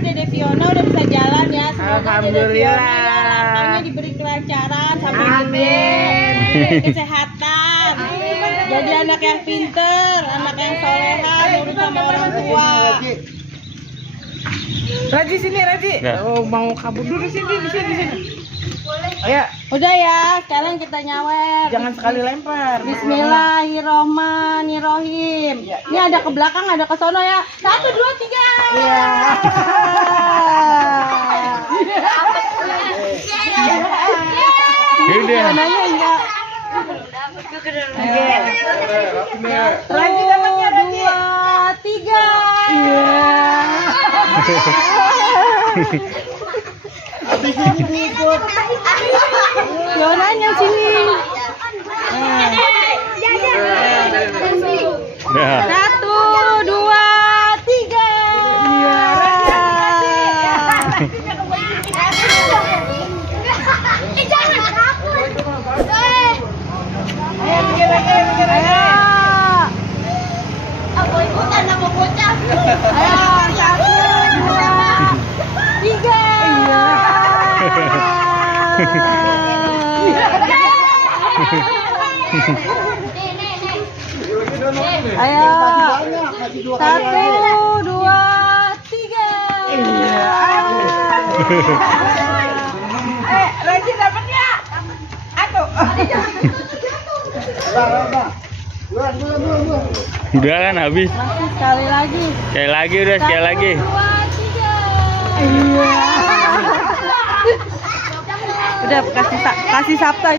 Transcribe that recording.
Dede Fiona udah bisa jalan ya. Semoga Dede Alhamdulillah. Fiona ya langkahnya diberi kelancaran sampai Amin. gede, kesehatan. Jadi anak yang pinter, anak yang soleha, nurut sama orang tua. Raji sini Raji. Nggak. Oh mau kabur dulu sini di sini. Ayo, Udah ya, sekarang kita nyawer. jangan sekali lempar. Bismillahirrohmanirrohim. Ini ada ke belakang, ada ke sono ya. 1, 2, 3. Iya. Udah. Nanya enggak? Raji dapatnya Raji. 2, 3. Iya. Fionanya sini. Nah. 1, 2, 3. Ayo. Ayo, 1, 2, 3. Ayo. 1, 2, 3. Raji dapatnya. Aduh. Udah kan habis. Masih sekali lagi. Sekali lagi udah sekali lagi. 1, 2, 3. Udah kasih sabta.